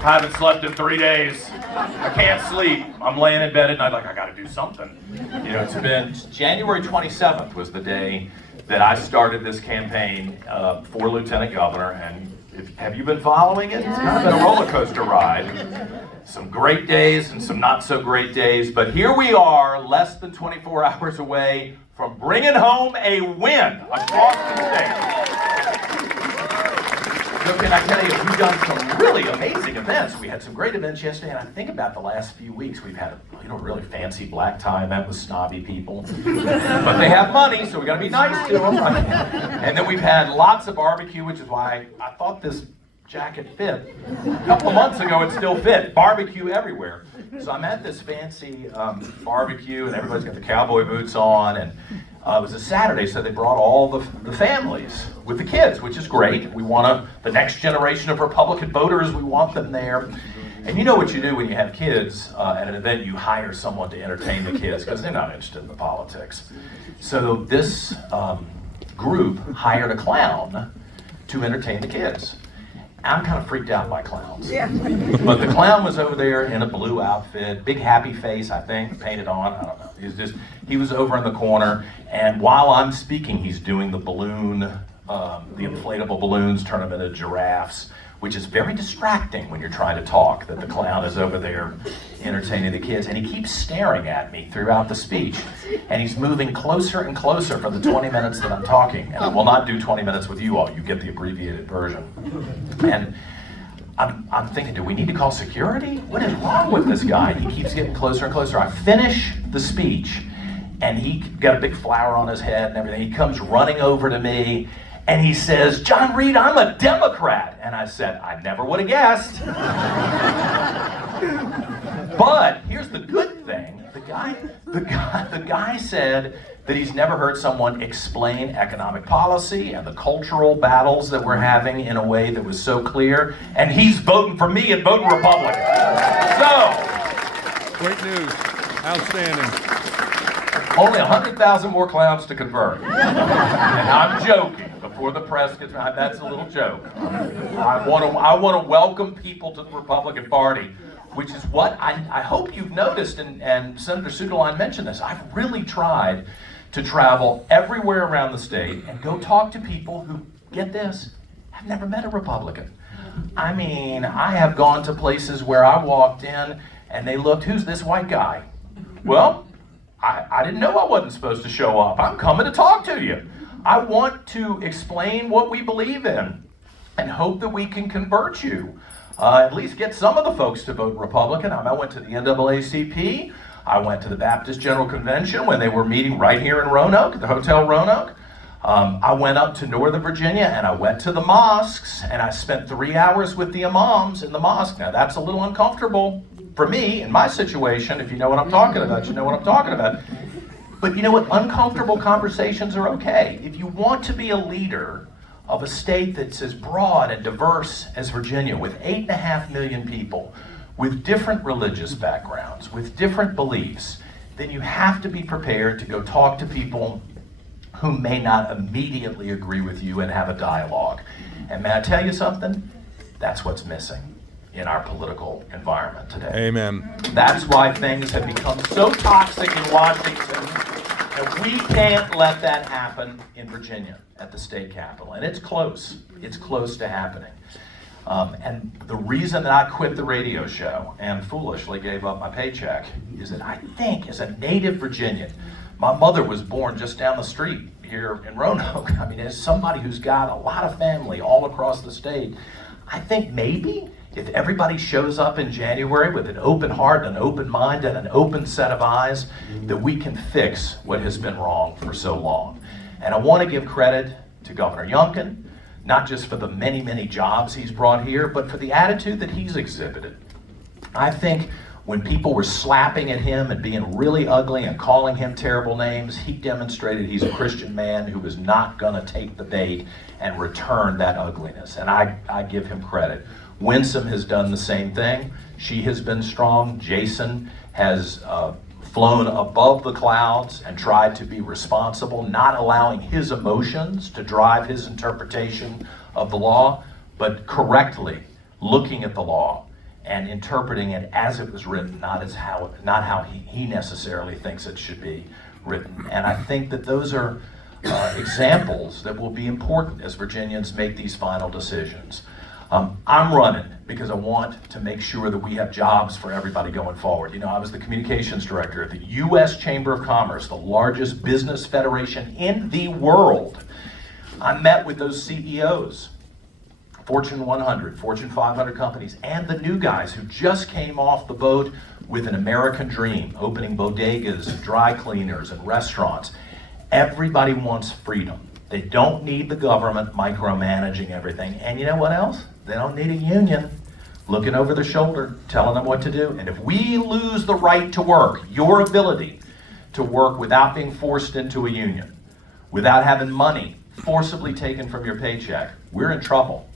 I haven't slept in 3 days. I can't sleep. I'm laying in bed at night like, I gotta do something. You know, it's been January 27th was the day that I started this campaign for Lieutenant Governor, and have you been following it? It's kind of been a roller coaster ride. Some great days and some not so great days, but here we are, less than 24 hours away from bringing home a win across the state. So can I tell you, we've done some really amazing events. We had some great events yesterday, and I think about the last few weeks, we've had a really fancy black tie event with snobby people. But they have money, so we gotta be nice to them. And then we've had lots of barbecue, which is why I thought this jacket fit. A couple of months ago, it still fit. Barbecue everywhere. So I'm at this fancy barbecue, and everybody's got the cowboy boots on, and it was a Saturday, so they brought all the families with the kids, which is great. We want the next generation of Republican voters, we want them there. And you know what you do when you have kids at an event, you hire someone to entertain the kids, because they're not interested in the politics. So this group hired a clown to entertain the kids. I'm kind of freaked out by clowns. Yeah. But the clown was over there in a blue outfit, big happy face, I think, painted on, I don't know. He was over in the corner, and while I'm speaking, he's doing the balloon, the inflatable balloons, turn them into giraffes, which is very distracting when you're trying to talk, that the clown is over there entertaining the kids, and he keeps staring at me throughout the speech, and he's moving closer and closer for the 20 minutes that I'm talking, and I will not do 20 minutes with you all, you get the abbreviated version. And I'm thinking, do we need to call security? What is wrong with this guy? He keeps getting closer and closer. I finish the speech, and he got a big flower on his head and everything. He comes running over to me, and he says, "John Reid, I'm a Democrat." And I said, I never would have guessed. But here's the good thing. The guy said that he's never heard someone explain economic policy and the cultural battles that we're having in a way that was so clear. And he's voting for me and voting Republican. So, great news. Outstanding. Only 100,000 more clowns to convert. And I'm joking. Before the press gets mad, that's a little joke. I want to welcome people to the Republican Party, which is what I hope you've noticed, and Senator Sudeline mentioned this. I've really tried to travel everywhere around the state and go talk to people who, get this, have never met a Republican. I mean, I have gone to places where I walked in and they looked, who's this white guy? Well, I didn't know I wasn't supposed to show up. I'm coming to talk to you. I want to explain what we believe in and hope that we can convert you. At least get some of the folks to vote Republican. I went to the NAACP. I went to the Baptist General Convention when they were meeting right here in Roanoke, at the Hotel Roanoke. I went up to Northern Virginia and I went to the mosques and I spent 3 hours with the imams in the mosque. Now that's a little uncomfortable for me in my situation. If you know what I'm talking about, you know what I'm talking about. But you know what? Uncomfortable conversations are okay. If you want to be a leader of a state that's as broad and diverse as Virginia, with 8.5 million people, with different religious backgrounds, with different beliefs, then you have to be prepared to go talk to people who may not immediately agree with you and have a dialogue. And may I tell you something? That's what's missing in our political environment today. Amen. That's why things have become so toxic in Washington, and we can't let that happen in Virginia at the state capitol. And it's close. It's close to happening. And the reason that I quit the radio show and foolishly gave up my paycheck is that I think, as a native Virginian, my mother was born just down the street here in Roanoke. I mean, as somebody who's got a lot of family all across the state, I think maybe if everybody shows up in January with an open heart, an open mind, and an open set of eyes, that we can fix what has been wrong for so long. And I want to give credit to Governor Youngkin, not just for the many, many jobs he's brought here, but for the attitude that he's exhibited. I think when people were slapping at him and being really ugly and calling him terrible names, he demonstrated he's a Christian man who is not going to take the bait and return that ugliness. And I give him credit. Winsome has done the same thing. She has been strong. Jason has flown above the clouds and tried to be responsible, not allowing his emotions to drive his interpretation of the law, but correctly looking at the law and interpreting it as it was written, not how he necessarily thinks it should be written. And I think that those are examples that will be important as Virginians make these final decisions. I'm running because I want to make sure that we have jobs for everybody going forward. You know, I was the communications director at the U.S. Chamber of Commerce, the largest business federation in the world. I met with those CEOs, Fortune 100, Fortune 500 companies, and the new guys who just came off the boat with an American dream, opening bodegas and dry cleaners and restaurants. Everybody wants freedom. They don't need the government micromanaging everything. And you know what else? They don't need a union looking over their shoulder, telling them what to do. And if we lose the right to work, your ability to work without being forced into a union, without having money forcibly taken from your paycheck, we're in trouble.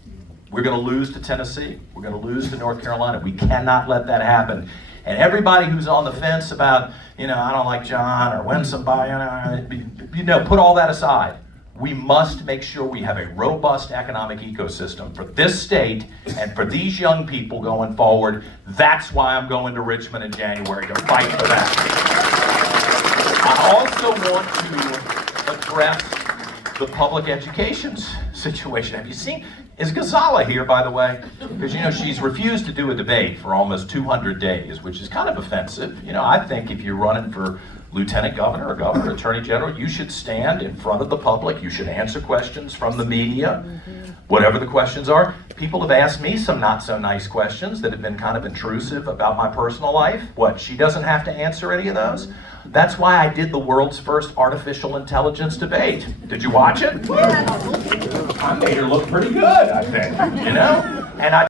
We're going to lose to Tennessee. We're going to lose to North Carolina. We cannot let that happen. And everybody who's on the fence about, you know, I don't like John or when somebody, you know, put all that aside. We must make sure we have a robust economic ecosystem for this state and for these young people going forward. That's why I'm going to Richmond in January to fight for that. I also want to address the public education situation. Have you seen, is Ghazala here, by the way? Because, you know, she's refused to do a debate for almost 200 days, which is kind of offensive. You know, I think if you're running for lieutenant governor or governor, attorney general, you should stand in front of the public. You should answer questions from the media, whatever the questions are. People have asked me some not so nice questions that have been kind of intrusive about my personal life. What, she doesn't have to answer any of those? That's why I did the world's first artificial intelligence debate. Did you watch it? I made her look pretty good, I think, you know? And I